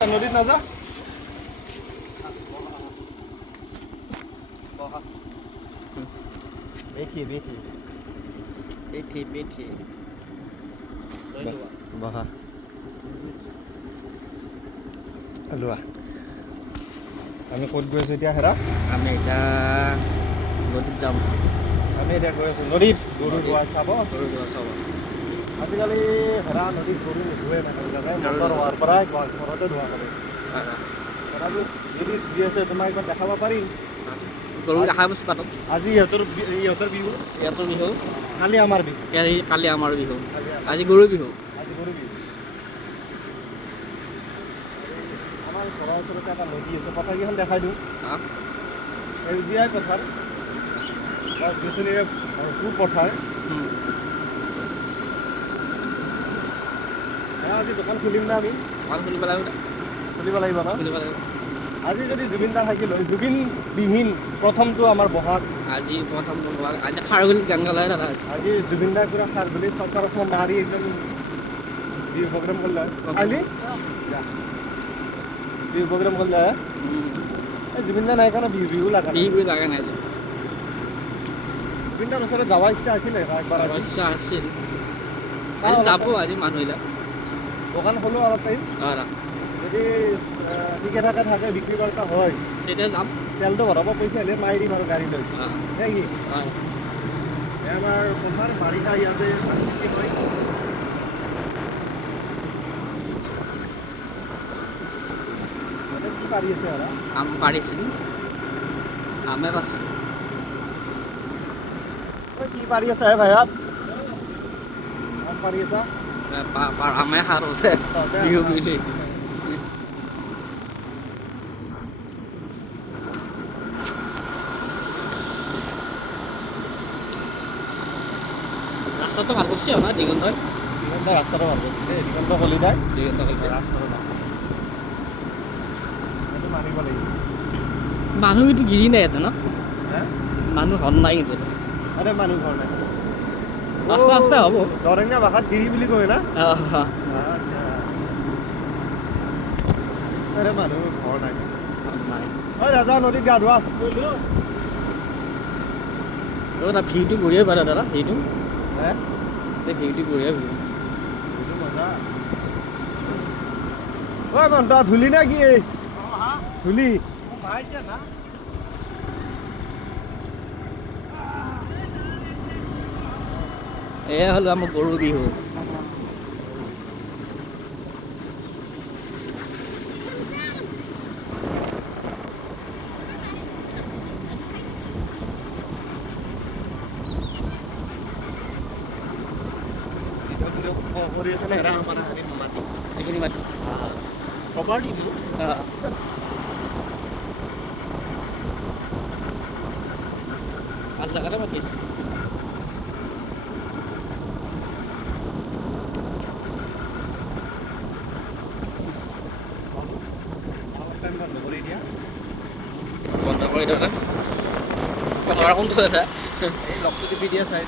নদীত নাযা বেঠি বেঠি বেঠি বেঠি বহা লোৱা আমি ক'ত গৈ আছোঁ এতিয়া হেৰা আমি এতিয়া নদীত যাম আমি এতিয়া গৈ আছোঁ নদীত গৰু ধোৱা চাব গৰু ধোৱা চাব আজিকালি হেৰা নদীত গৰু নুধুৱে মানুহবিলাকে মটৰ হোৱাৰ পৰাই ঘৰতে ধোৱা কৰে তথাপিও যদি ধুই আছে তোমাক একবাৰ দেখাব পাৰিম গৰু দেখা পাইছোঁ পাতত আজি ইহঁতৰ বিহু ইয়াতো বিহু কালি আমাৰ বিহু কালি আমাৰ বিহু আজি গৰু বিহু আজি গৰু বিহু আমাৰ ঘৰৰ ওচৰতে এটা নদী আছে পথাৰকেইখন দেখাই দিওঁ সেউজীয়াই পথাৰ গছ গছনিৰে ভৰপূৰ পথাৰ আজি দোকান খুলিম না আমি দোকান খুলিব লাগিব খুলিব লাগিব ন খুলিব লাগিব আজি যদি জুবিন দা থাকিল হয় জুবিন বিহীন প্ৰথমটো আমাৰ বহাগ আজি প্ৰথম আজি খাৰগুলিত গান গালে দাদা আজি জুবিন দাই পুৰা খাৰগুলিত চৰকাৰ মাৰি একদম বিহু প্ৰগ্ৰেম কৰিলে আহিলি বিহু প্ৰগ্ৰেম কৰিলে এই জুবিন দা নাই কাৰণে বিহু বিহু লগা বিহু লগা নাই জুবিন দাৰ ওচৰত যাব ইচ্ছা আছিলে একবাৰ ইচ্ছা আছিল যাব আজি মানুহবিলাক দোকান খোলো অলপ টাইম যদি ঠিকে থাকে বিক্ৰী বাৰ্তা হয় তেতিয়া যাম তেলটো ভৰাব পইচা হ'লে মাৰি দিম আৰু গাড়ী লৈ নে কি আমাৰ পথাৰ বাৰিষা ইয়াতে খেতি হয় কি পাৰি আছে আৰু আম পাৰিছিল আমে পাইছোঁ কি পাৰি আছে ভাইয়াত আম পাৰি আছা আমে খাৰ হৈছে বিহু বুলি ৰাস্তাটো ভাল কৰিছে না দিগন্তই ৰাস্তাটো ভাল কৰিছে দেই দিগন্ত কলিতাই ৰাস্তাটো এইটো মাৰিব লাগিব মানুহ কিন্তু গিৰি নাই ইয়াতে ন মানুহ হন নাই কিন্তু আৰে মানুহ ঘৰ নাই আস্তে আস্তে হ'ব দৰঙীয়া ভাষাত গিৰি বুলি কয় না আৰে মানুহ ঘৰ নাই ঐ ৰাজা নদীত গা ধোৱা তাৰ ভিউটো বঢ়িয়া পায় দাদা ভিউটো ভিউটো বঢ়িয়া ভিউ ঐ মন্তা ধূলি নে কি ধূলি এয়া হ'ল আমাৰ গৰু বিহু কৰি আছে না হেৰা আমাৰ মাটি এইখিনি মাতি খবৰ দি দিলোঁ ভাল জেগাতে মাতি আছে বন্ধ কৰি দিয়ক কোনটো আছে এই লগটো টিপি দিয়া চাই